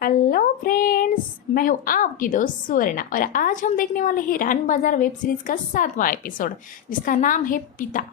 Hello friends, मैं हूँ आपकी दोस्त सुवर्णा और आज हम देखने वाले हैं रान बाजार वेब सीरीज़ का 7वां एपिसोड जिसका नाम है पिता।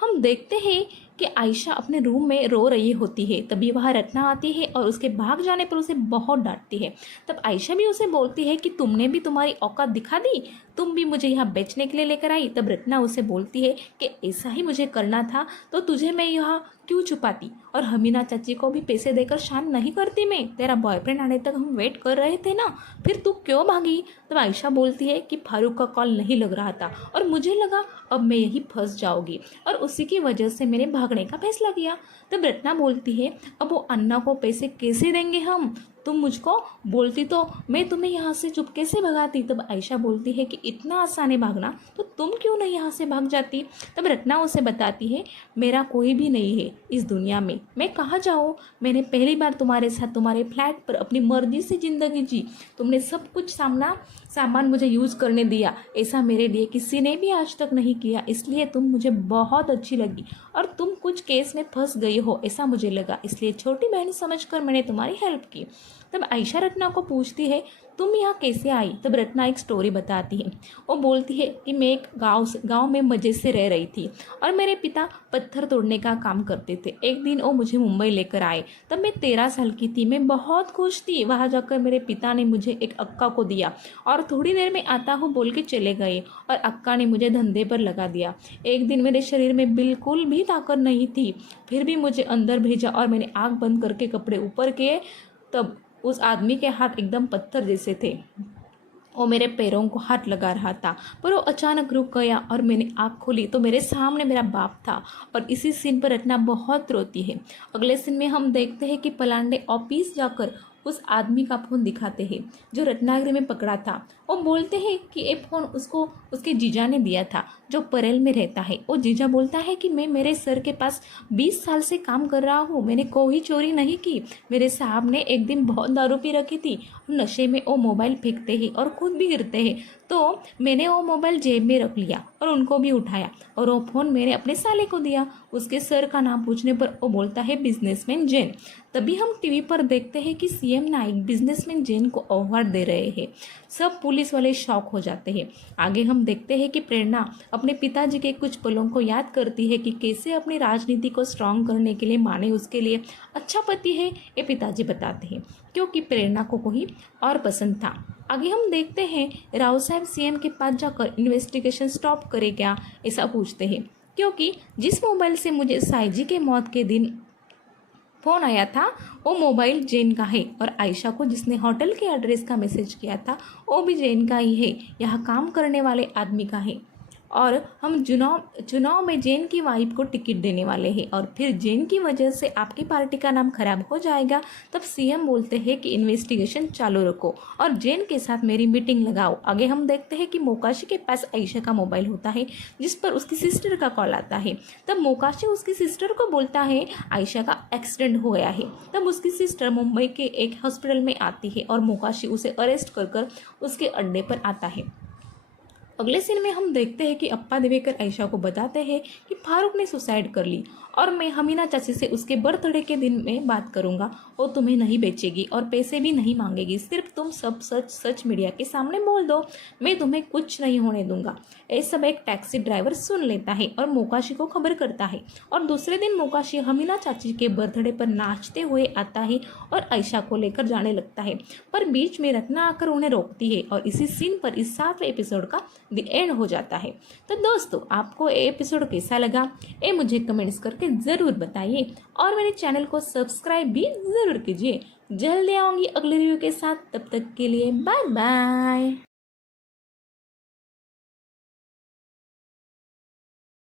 हम देखते हैं कि आयशा अपने रूम में रो रही होती है। तभी वहाँ रत्ना आती है और उसके भाग जाने पर उसे बहुत डांटती है। तब आयशा भी उसे बोलती है कि तुमने भी तुम्हारी औकात दिखा दी, तुम भी मुझे यहाँ बेचने के लिए लेकर आई। तब रत्ना उसे बोलती है कि ऐसा ही मुझे करना था तो तुझे मैं यहाँ क्यों छुपाती, और हमीना चाची को भी पैसे देकर शांत नहीं करती। मैं तेरा बॉयफ्रेंड आने तक हम वेट कर रहे थे ना, फिर तू क्यों भागी। तब आयशा बोलती है कि फारूक का कॉल नहीं लग रहा था और मुझे लगा अब मैं यही फंस जाऊंगी और उसी की वजह से मैंने भागने का फैसला किया। तब रत्ना बोलती है अब वो अन्ना को पैसे कैसे देंगे हम, तुम मुझको बोलती तो मैं तुम्हें यहाँ से चुपके से भगाती। तब आयशा बोलती है कि इतना आसान है भागना तो तुम क्यों नहीं यहाँ से भाग जाती। तब रत्ना उसे बताती है मेरा कोई भी नहीं है इस दुनिया में, मैं कहाँ जाऊँ। मैंने पहली बार तुम्हारे साथ तुम्हारे फ्लैट पर अपनी मर्जी से ज़िंदगी जी, तुमने सब कुछ सामान मुझे यूज़ करने दिया, ऐसा मेरे लिए किसी ने भी आज तक नहीं किया, इसलिए तुम मुझे बहुत अच्छी लगी और तुम कुछ केस में फंस गई हो ऐसा मुझे लगा, इसलिए छोटी बहन समझकर मैंने तुम्हारी हेल्प की। तब आयशा रत्ना को पूछती है तुम यहाँ कैसे आई। तब रत्ना एक स्टोरी बताती है। वो बोलती है कि मैं एक गांव में मज़े से रह रही थी और मेरे पिता पत्थर तोड़ने का काम करते थे। एक दिन वो मुझे मुंबई लेकर आए, तब मैं 13 साल की थी। मैं बहुत खुश थी। वहाँ जाकर मेरे पिता ने मुझे एक अक्का को दिया और थोड़ी देर में आता हूँ बोल के चले गए और अक्का ने मुझे धंधे पर लगा दिया। एक दिन मेरे शरीर में बिल्कुल भी ताकत नहीं थी, फिर भी मुझे अंदर भेजा और मैंने आँख बंद करके कपड़े ऊपर किए। तब उस आदमी के हाथ एकदम पत्थर जैसे थे। वो मेरे पैरों को हाथ लगा रहा था, पर वो अचानक रुक गया और मैंने आँख खोली तो मेरे सामने मेरा बाप था। और इसी सीन पर रत्ना बहुत रोती है। अगले सीन में हम देखते हैं कि पलांडे ऑफिस जाकर उस आदमी का फ़ोन दिखाते हैं जो रत्नागिरी में पकड़ा था। वो बोलते हैं कि ये फ़ोन उसको उसके जीजा ने दिया था जो परेल में रहता है। वो जीजा बोलता है कि मैं मेरे सर के पास 20 साल से काम कर रहा हूँ, मैंने कोई चोरी नहीं की। मेरे साहब ने एक दिन बहुत दारू पी रखी थी, नशे में वो मोबाइल फेंकते हैं और खुद भी गिरते हैं, तो मैंने वो मोबाइल जेब में रख लिया और उनको भी उठाया और वो फ़ोन मैंने अपने साले को दिया। उसके सर का नाम पूछने पर वो बोलता है बिजनेसमैन जैन। तभी हम टीवी पर देखते हैं कि सीएम नाइक बिजनेसमैन जैन को अवार्ड दे रहे हैं। सब पुलिस वाले शॉक हो जाते हैं। आगे हम देखते हैं कि प्रेरणा अपने पिताजी के कुछ पलों को याद करती है कि कैसे अपनी राजनीति को स्ट्रांग करने के लिए माँ ने उसके लिए अच्छा पति है ये पिताजी बताते हैं, क्योंकि प्रेरणा को कोई और पसंद था। आगे हम देखते हैं राव साहब सीएम के पास जाकर इन्वेस्टिगेशन स्टॉप करे क्या ऐसा पूछते हैं, क्योंकि जिस मोबाइल से मुझे साईजी के मौत के दिन फ़ोन आया था वो मोबाइल जैन का है और आयशा को जिसने होटल के एड्रेस का मैसेज किया था वो भी जैन का ही है, यहाँ काम करने वाले आदमी का है। और हम चुनाव में जैन की वाइफ को टिकट देने वाले हैं और फिर जैन की वजह से आपकी पार्टी का नाम खराब हो जाएगा। तब सीएम बोलते हैं कि इन्वेस्टिगेशन चालू रखो और जैन के साथ मेरी मीटिंग लगाओ। आगे हम देखते हैं कि मोकाशी के पास आयशा का मोबाइल होता है जिस पर उसकी सिस्टर का कॉल आता है। तब मोकाशी उसकी सिस्टर को बोलता है आयशा का एक्सीडेंट हो गया है। तब उसकी सिस्टर मुंबई के एक हॉस्पिटल में आती है और मोकाशी उसे अरेस्ट कर उसके अड्डे पर आता है। अगले सीन में हम देखते हैं कि अप्पा देवेकर आयशा को बताते हैं कि फारूक ने सुसाइड कर ली और मैं हमीना चाची से उसके बर्थडे के दिन में बात करूंगा। वो तुम्हें नहीं बेचेगी और पैसे भी नहीं मांगेगी, सिर्फ तुम सब सच सच मीडिया के सामने बोल दो, मैं तुम्हें कुछ नहीं होने दूंगा। ये सब एक टैक्सी ड्राइवर सुन लेता है और मोकाशी को खबर करता है और दूसरे दिन मोकाशी हमीना चाची के बर्थडे पर नाचते हुए आता है और आयशा को लेकर जाने लगता है, पर बीच में रत्ना आकर उन्हें रोकती है और इसी सीन पर इस 7वें एपिसोड का द एंड हो जाता है। तो दोस्तों आपको ये एपिसोड कैसा लगा ये मुझे कमेंट्स करके ज़रूर बताइए और मेरे चैनल को सब्सक्राइब भी ज़रूर कीजिए। जल्दी आऊँगी अगले रिव्यू के साथ, तब तक के लिए बाय बाय।